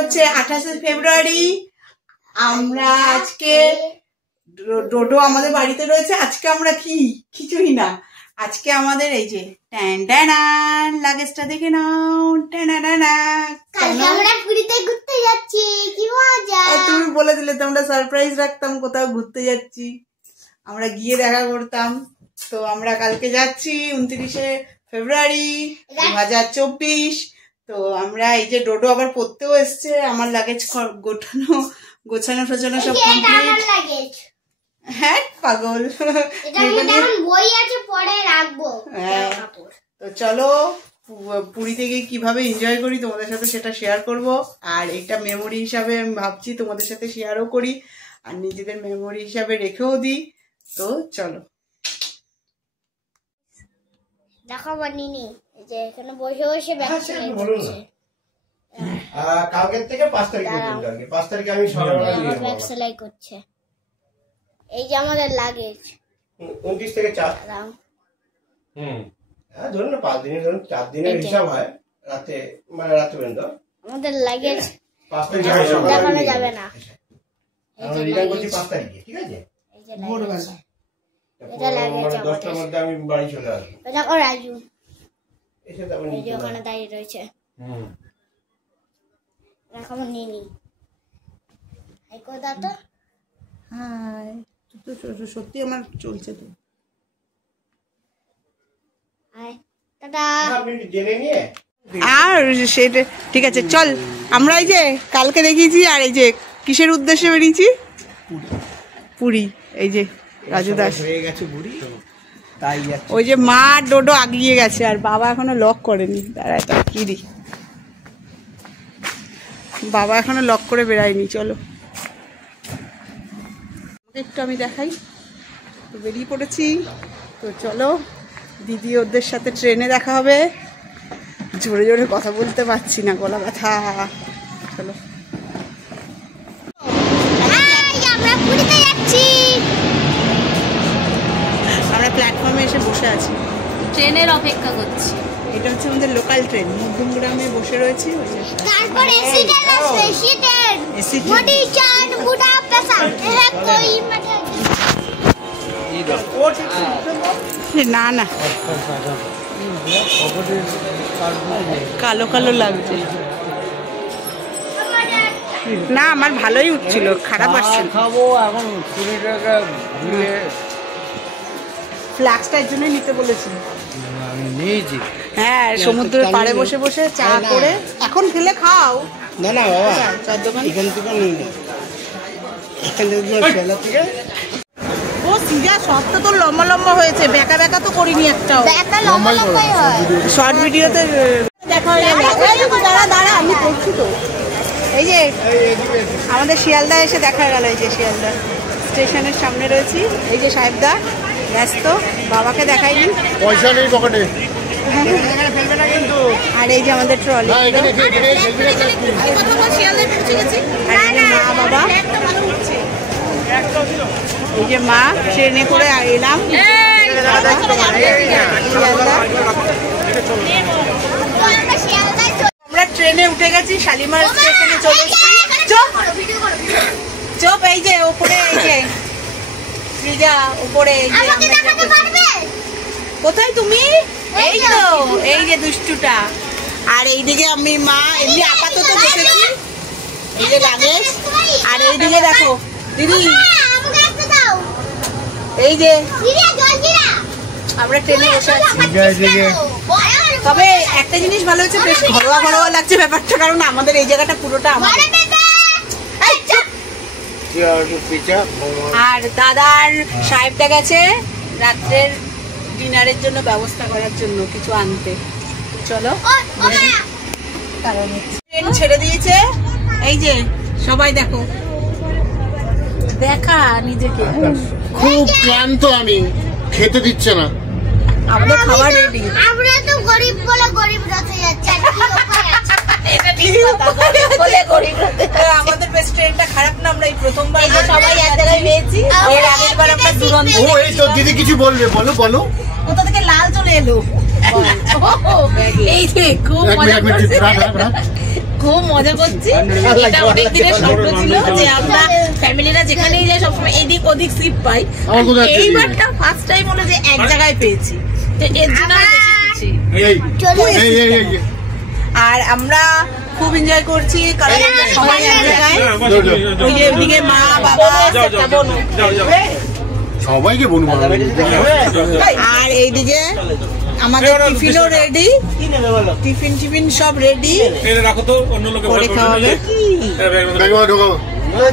হচ্ছে 28শে ফেব্রুয়ারি। আমরা আজকে ডোডো আমাদের বাড়িতে রয়েছে। আজকে আমরা কিছুই না, আজকে আমাদের এই যে লাগেজটা দেখে নাও। আমরা পুরীতে ঘুরতে যাচ্ছি, কি মজা। তুমি বলে দিলে তো আমরা সারপ্রাইজ রাখতাম কোথাও ঘুরতে যাচ্ছি, আমরা গিয়ে দেখা করতাম। তো আমরা কালকে যাচ্ছি 29শে ফেব্রুয়ারি 2024। তো আমরা এই যে ডোডো আবার পড়তেও এসছে। আমার লাগেজ গোছানো ফোছানো সব কমপ্লিট। হ্যাঁ পাগল, বই আছে পরে রাখবো। তো চলো পুরীতে গিয়ে কিভাবে এনজয় করি তোমাদের সাথে সেটা শেয়ার করব। আর এটা মেমোরি হিসাবে আমি ভাবছি তোমাদের সাথে শেয়ারও করি আর নিজেদের মেমোরি হিসাবে রেখেও দিই। তো চলো দেখাবো নিনি যে এখানে বসে বসে ব্যাগ কালকের থেকে 5 তারিখ পর্যন্ত, 5 তারিখে আমি সকালবেলা ব্যাগ সেলাই করছে। এই যে আমাদের লাগেজ 29 থেকে 4। হ্যাঁ ধরুন না 5 দিনের, ধরুন 4 দিনের হিসাব হয় রাতে, মানে রাতে পর্যন্ত আমাদের লাগেজ 5 তারিখে দেখানো যাবে না। আমরা রিটার্ন করছি 5 তারিখে, ঠিক আছে? এই যে লাগেজ, এটা লাগেজ 10টার মধ্যে আমি বাড়ি চলে আসবো। এটা ও রাজু এসে তারপর এই যে ওখানে দাঁড়িয়ে রয়েছে। দেখাবো নিনি। হাই কো দাদা। হাই, তো সত্যি আমার চলছে তো। হাই টাটা। আপনি জেনে নিয়ে আর সেটা ঠিক আছে, চল আমরা এই যে কালকে দেখিয়েছি। আর এই যে কিসের উদ্দেশ্যে বেরিয়েছি? পুরী। এই যে রাজু দাস হয়ে গেছে বুড়ি, তাই ওই যে মা ডোডো আগিয়ে গেছে আর বাবা এখনো লক করেনি। দাঁড়ায় তা কি রে, বাবা এখনো লক করে বেরায়নি। চলো একটু আমি দেখাই। তো বেরিয়ে পড়েছি। তো চলো দিদি ওদের সাথে ট্রেনে দেখা হবে। জোরে জোরে কথা বলতে পারছি না, গলা ব্যথা। চলো আমরা পুরীতে যাচ্ছি। আমরা প্ল্যাটফর্মে এসে বসে আছি, ট্রেনের অপেক্ষা করছি। এটা হচ্ছে আমাদের লোকাল ট্রেন। মধ্যমগ্রামে বসে রয়েছি। তারপর এসি ট্রেন আসছে, এসি ট্রেন মোদি চান বুড়া পেশা এ কোই মত না না কালো কালো লাগছে না, আমার ভালোই উঠছিল, খারাপ আসছে। খাবো এখন 20 টাকা ঘুরে ফ্লাক্সটার জন্য নিতে বলেছি। আমি নিয়েছি। হ্যাঁ সমুদ্রের পাড়ে বসে বসে চা করে এখন খেলে খাও। না না বাবা, চার দোকান এখান থেকে নিয়ে নে, এখান থেকে ছেলা থেকে ও সিজা সবটা তো লম্বা লম্বা হয়েছে, বেঁকা বেঁকা তো করিনি একটাও। একটা লম্বা লম্বাই হয়। শর্ট ভিডিওতে দেখা হয়ে যাবে। দাঁড়া দাঁড়া আমি করছি তো। এই যে আমাদের শিয়ালদা এসে দেখা গেল। এই যে শিয়ালদা স্টেশনের সামনে রয়েছি। এই যে সাহেবদা ব্যস্ত, বাবাকে দেখাইনি, পয়সা নেই পকেটে। আর এই যে আমাদের ট্রলি। আর এই যে মা বাবা, এই যে মা ট্রেনে করে এলাম। আমরা ট্রেনে উঠে গেছি, শালিমার স্টেশনে চলে এসেছি। চোপ এই যে ওপরে, এই যে শ্রীজা ওপরে। এই যে কোথায় তুমি? এই তো এই যে দুষ্টুটা। আর এইদিকে আমি মা এমনি আপাতত বসেছি। এই যে লাগেজ। আর এইদিকে দেখো দিদি, এই যে আমরা ট্রেনে বসে আছি। তবে একটা জিনিস ভালো হচ্ছে, বেশ ঘরোয়া ঘরোয়া লাগছে ব্যাপারটা, কারণ আমাদের এই জায়গাটা পুরোটা আমাদের। আর দাদার সাহেবটা গেছে রাত্রের ডিনারের জন্য ব্যবস্থা করার জন্য কিছু আনতে। চলো ট্রেন ছেড়ে দিয়েছে। এই যে সবাই দেখো, দেখা নিজেকে। খুব ক্লান্ত আমি, খেতে দিচ্ছে না। আমাদের খাবার রেডি। আমরা তো গরিব বলে গরিব রতে যাচ্ছি। আমাদের বেশ ট্রেনটা খারাপ না, আমরা এই প্রথমবার সবাই এক জায়গায় পেয়েছি। এর আগের বার আমরা দুরন্ত। ও এই তো দিদি কিছু বলবে, বলো বলো। কোথা থেকে লাল চলে এলো। এই যে খুব মজা করছে। খুব মজা করছি। এটা অনেক দিনের স্বপ্ন ছিল যে আমরা ফ্যামিলিরা যেখানেই যাই সবসময় এদিক ওদিক সিট পাই। এইবারটা ফার্স্ট টাইম হলো যে এক জায়গায় পেয়েছি, তো এর জন্য আমি বেশি খুশি। আর আমরা খুব এনজয় করছি কারণ সবাই এক জায়গায়। ওই যে ওদিকে মা বাবা সবাইকে বলবো। আর এইদিকে আমাদের টিফিনও রেডি, টিফিন সব রেডি করে খাওয়াবে।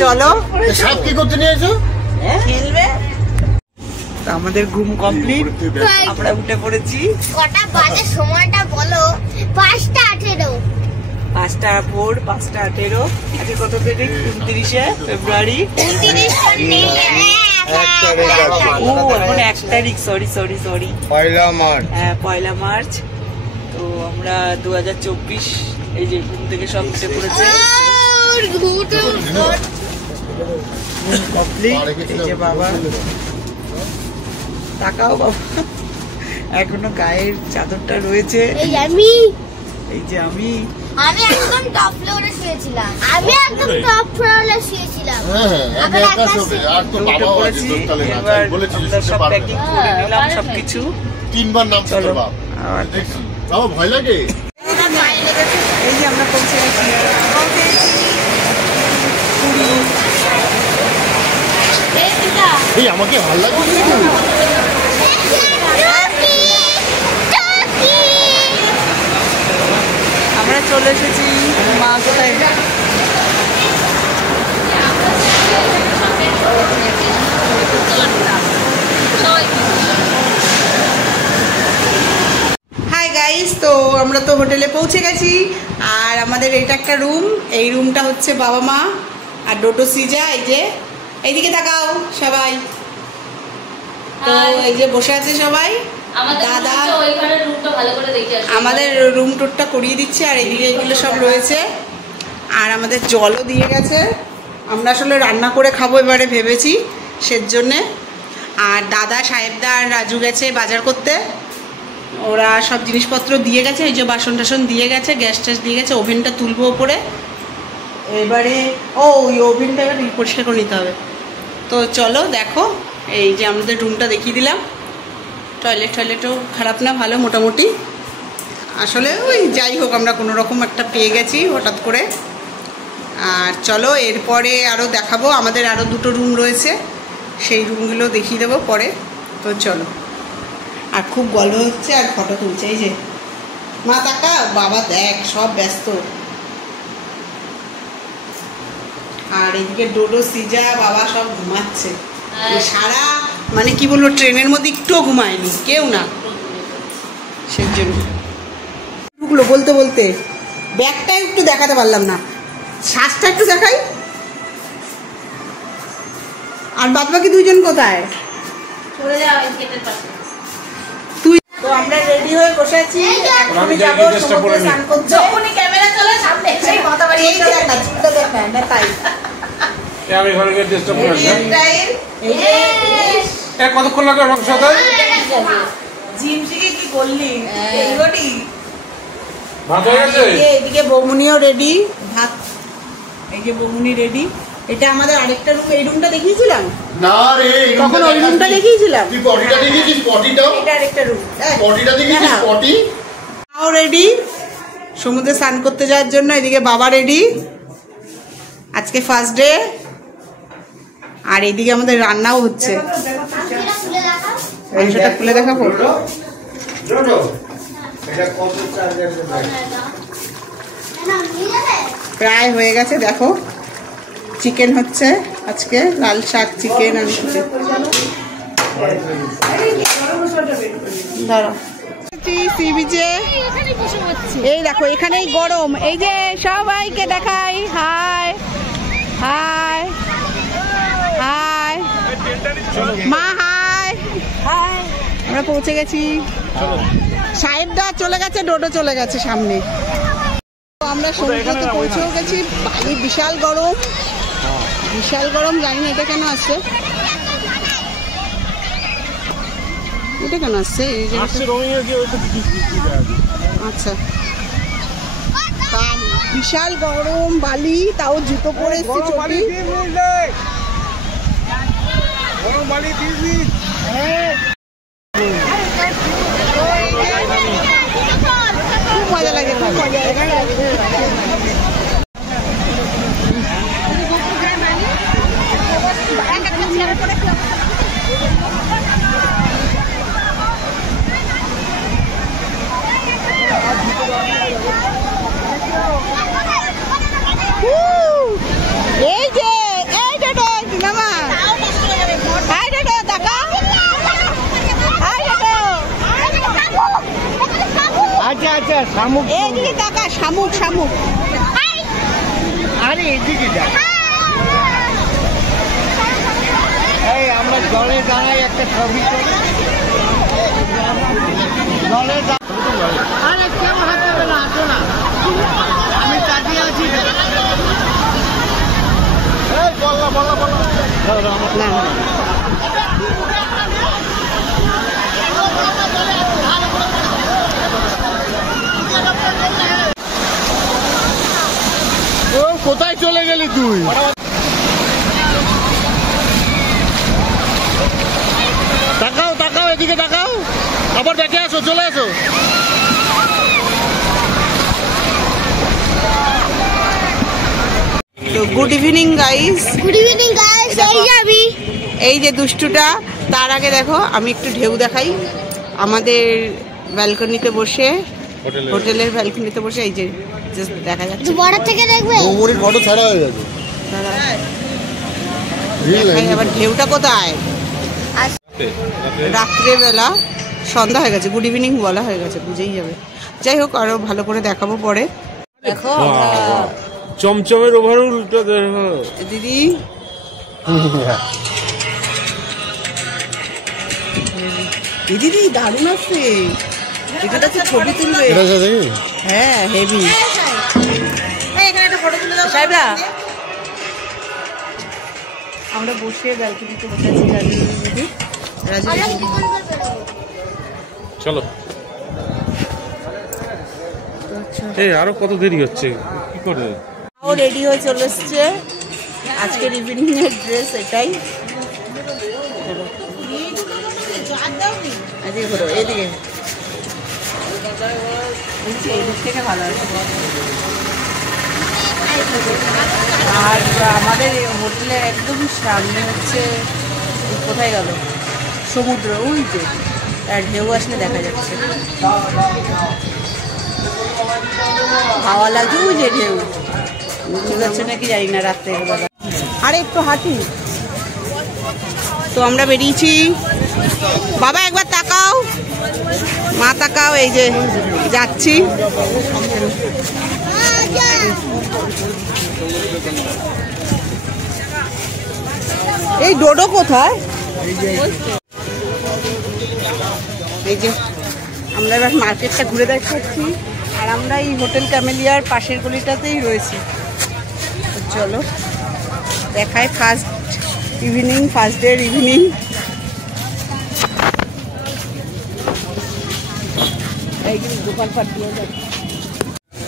চলো সব কি করতে নিয়েছো? খেলবে। আমাদের ঘুম কমপ্লিট, আমরা উঠে পড়েছি। কটা বাজে সময়টা বলো? 5:18। 5:18। আজকে কত তারিখ? 29শে ফেব্রুয়ারি। 29 ও এখন 1 তারিখ, সরি। পয়লা মার্চ। হ্যাঁ 1 মার্চ। তো আমরা 2024 এই যে ঘুম থেকে সব উঠে পড়েছে কমপ্লিট। এই যে বাবা, তাকাও বাবা, এখনো গায়ের চাদরটা রয়েছে। এই আমি একদম টপ ফ্লোরে শুয়েছিলাম। আমি একা শোবে, আর তো বাবা আছে দোতলে না, তাই বলেছি সব প্যাকিং করে নিলাম সবকিছু। 3 বার নাম ছিল বাবা। বাবা ভয় লাগে। এই যে আমরা পৌঁছে গেছি এই আমাকে ভালো লাগছে। আমরা চলে এসেছি। মা কোথায়? হাই গাইস, তো আমরা তো হোটেলে পৌঁছে গেছি। আর আমাদের এটা একটা রুম, এই রুমটা হচ্ছে বাবা মা আর ডোটো সিজা। এই যে এইদিকে তাকাও সবাই, তো এই যে বসে আছে সবাই। দাদা আমাদের রুম টুরটা করিয়ে দিচ্ছে, আর এইদিকে এগুলো সব রয়েছে। আর আমাদের জলও দিয়ে গেছে। আমরা আসলে রান্না করে খাবো এবারে ভেবেছি, সেজন্যে। আর দাদা, সাহেবদা আর রাজু গেছে বাজার করতে। ওরা সব জিনিসপত্র দিয়ে গেছে, এই যে বাসন টাসন দিয়ে গেছে, গ্যাস ট্যাস দিয়ে গেছে। ওভেনটা তুলবো ওপরে এবারে। ওই ওভেনটা এবার পরিষ্কার করে নিতে হবে। তো চলো দেখো, এই যে আমাদের রুমটা দেখিয়ে দিলাম। টয়লেটও খারাপ না, ভালো মোটামুটি। আসলে ওই যাই হোক, আমরা কোনো রকম একটা পেয়ে গেছি হঠাৎ করে। আর চলো এরপরে আরও দেখাবো। আমাদের আরও 2টো রুম রয়েছে, সেই রুমগুলো দেখিয়ে দেবো পরে। তো চলো। আর খুব গল্প হচ্ছে আর ফটো তুলছে। এই যে মা তাকা, বাবা দেখ সব ব্যস্ত। আর এদিকে ডোডো, সিজা, বাবা সব ঘুমাচ্ছে। সারা মানে কি বলবো, ট্রেনের মধ্যে একটুও ঘুমায়নি কেউ না, সেজন্য ঢুকলো বলতে বলতে। ব্যাগটা একটু দেখাতে পারলাম না, শ্বাসটা একটু দেখাই। আর বাদ বাকি 2জন কোথায়? তুই তো আমরা রেডি হয়ে বসে আছি। আমি যাবো সমুদ্রে স্নান করতে। যখনই ক্যামেরা চলে সামনে সেই মাথা বাড়ি এই দেখা চুলটা দেখা না তাই। আমি ঘরে গিয়ে চেষ্টা করে আসি। এই যে কতক্ষণ লাগে আমার সাথে? জিম শিখে কি করলি? এইগোটি ভাত হয়ে গেছে। এইদিকে বৌমনিও রেডি, ভাত। এই যে বৌমনি রেডি। এটা আমাদের আরেকটা রুম। এই রুমটা দেখিয়েছিলাম না রে, তখন ওই রুমটা দেখিয়েছিলাম। তুই পটিটা দেখিয়েছিস? পটিটাও এটা আরেকটা রুম। পটিটা দেখিয়েছিস? পটি মাও রেডি সমুদ্রে স্নান করতে যাওয়ার জন্য। এদিকে বাবা রেডি, আজকে ফার্স্ট ডে। আর এইদিকে আমাদের রান্নাও হচ্ছে। মাংসটা খুলে দেখাবো। প্রায় হয়ে গেছে, দেখো চিকেন হচ্ছে আজকে, লাল শাক, চিকেন আর ধরো সি বিচে। এই দেখো এখানেই গরম। এই যে সবাইকে দেখাই, হাই হাই হাই মা, হাই হাই। আমরা পৌঁছে গেছি। সাহেবদা চলে গেছে, ডোডো চলে গেছে সামনে। আমরা সমুদ্রতে পৌঁছেও গেছি। বালি বিশাল গরম, বিশাল গরম। জানি না এটা কেন আসছে, এটা কেন আসছে? আচ্ছা বিশাল গরম বালি, তাও জুতো পরে এসেছি। খুব মজা লাগে, খুব মজা লাগে। এই যে এই টোটো মামা, হাই টোটো টাকা, হাই টোটো। আচ্ছা আচ্ছা, শামুক। এইদিকে টাকা, শামুক শামুক। আরে এদিকে দেখ। এই আমরা জলে দাঁড়াই, একটা ছবি করি। জলে আরে কেউ হাঁটাবে না, হাঁটো না, আমি তাকিয়ে আছি। ও কোথায় চলে গেলি তুই? তাকাও তাকাও, এদিকে তাকাও, আবার দেখে আসো, চলে আসো। তো good evening guys. Good evening guys. এই যাবি এই যে দুষ্টুটা, তার আগে দেখো আমি একটু ঢেউ দেখাই। আমাদের ব্যালকনিতে বসে, হোটেলের ব্যালকনিতে বসে এই যে জাস্ট দেখা যাচ্ছে। বড় থেকে দেখবে। মৌমনির ফটো ছাড়া হয়ে গেছে। দেখাই আবার ঢেউটা কোথায়। রাত্রেবেলা, সন্ধ্যা হয়ে গেছে, গুড ইভিনিং বলা হয়ে গেছে, বুঝেই যাবে। যাই হোক, আরো ভালো করে দেখাবো পরে। দেখো চমচমের ওভারঅলটা দেখো দিদি। দিদি দারুণ আছে, এখানটা তো ছবি তুলবে। হ্যাঁ হেভি। সাহেবরা আমরা বসে ব্যালকনিতে বসে আছি দিদি। চলো। এই আরো কত দেরি হচ্ছে, কি করে? ও রেডি হয়ে চলে এসছে, আজকের ইভিনিং এর ড্রেস এটাই। এদিকে ঘোরো, এদিকে এদিক থেকে ভালো আছে। আর আমাদের হোটেলের একদম সামনে হচ্ছে, কোথায় গেল সমুদ্র, ওই যে আর ঢেউ আসলে দেখা যাচ্ছে, হাওয়া লাগছে, ওই যে ঢেউ। বুঝতে পারছো নাকি জানি না, রাত্রে বেলা। আরে একটু হাঁটি। তো আমরা বেরিয়েছি। বাবা একবার তাকাও, মা তাকাও, এই যে যাচ্ছি। এই ডোডো কোথায়? এই যে আমরা এবার মার্কেটটা ঘুরে দেখাচ্ছি, আর আমরা এই হোটেল ক্যামেলিয়ার পাশের গলিটাতেই রয়েছি। চলো দেখাই first evening, first day evening. এইগুলো দোকান পাট দিয়ে যাচ্ছে,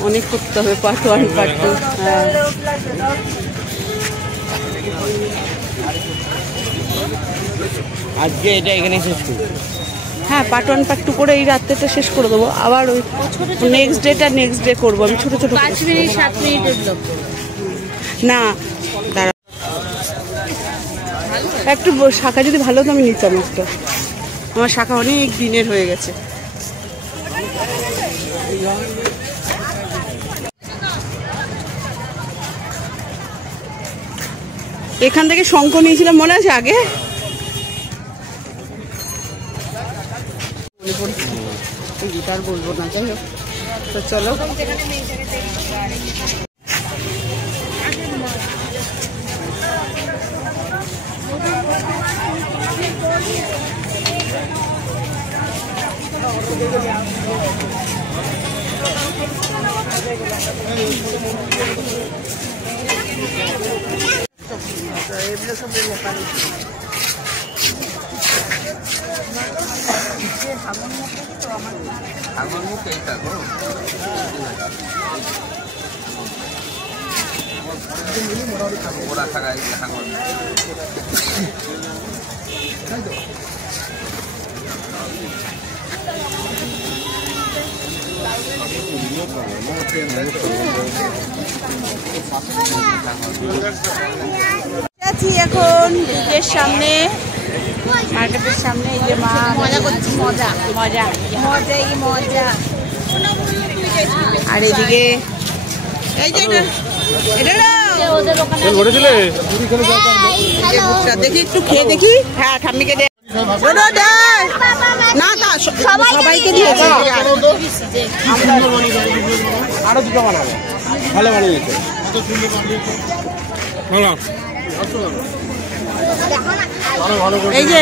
অনেক করতে হবে, পার্ট 1 পার্ট 2। হ্যাঁ আজকে এটা এখানে শেষ করি। হ্যাঁ, পার্ট 1 পার্ট 2 করে এই রাত্রেটা শেষ করে দেবো। আবার ওই নেক্সট ডে করবো আমি, ছোট ছোট 5 মিনিট 7 মিনিটের ব্লগ না। দাঁড়া, একটু শাখা যদি ভালো হতো আমি নিতাম একটা। আমার শাখা অনেক দিনের হয়ে গেছে। এখান থেকে শঙ্খ নিয়েছিলাম, মনে আছে আগে? গিটার বলবো না, যাই হোক। তো চলো এগুলো সব লোকাল। আমার মুখে আছি এখন ব্রিজের সামনে, মার্কেটের সামনে। এই যে মা মজা করছি, মজা মজা মজাই মজা। আর এদিকে এই যে দেখি একটু খেয়ে দেখি। হ্যাঁ ঠাম্মিকে দে, না তা সবাইকে দিয়েছে। আরো দুটো বানাবে, ভালো বানিয়েছে। এই যে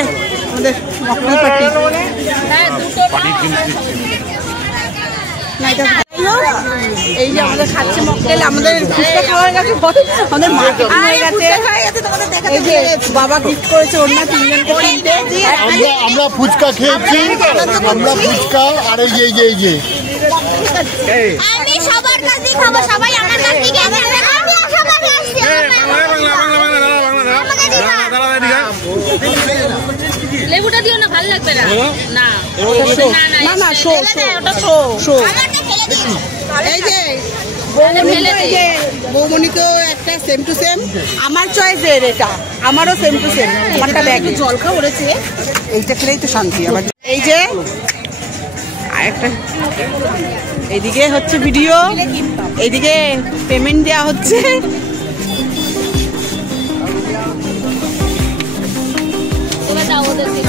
আমাদের মকবুল পার্টি, এই যে আমাদের খাচ্ছে মকটেল। আমাদের ফুচকা খাওয়ার গেছে, আমাদের মার্কেটিং হয়ে গেছে। এই যে বাবা গিফট করেছে ওর না 3 জন কিনতে। আমরা ফুচকা খেয়েছি, আমরা ফুচকা। আর এই যে আমি সবার কাছ থেকে খাবো, সবাই আমার কাছ থেকে আমি সবার কাছ থেকে লেবুটা দিও না, ভালো লাগবে না। না না না শো ওটা শো। এই যে বৌমনিকেও একটা সেম টু সেম, আমার চয়েসের এটা, আমারও সেম টু সেম। আমারটা ব্যাগ জল খাওয়া পড়েছে, এইটা খেলেই তো শান্তি। আবার এই যে আরেকটা, এইদিকে হচ্ছে ভিডিও, এইদিকে পেমেন্ট দেওয়া হচ্ছে। ওদেরকে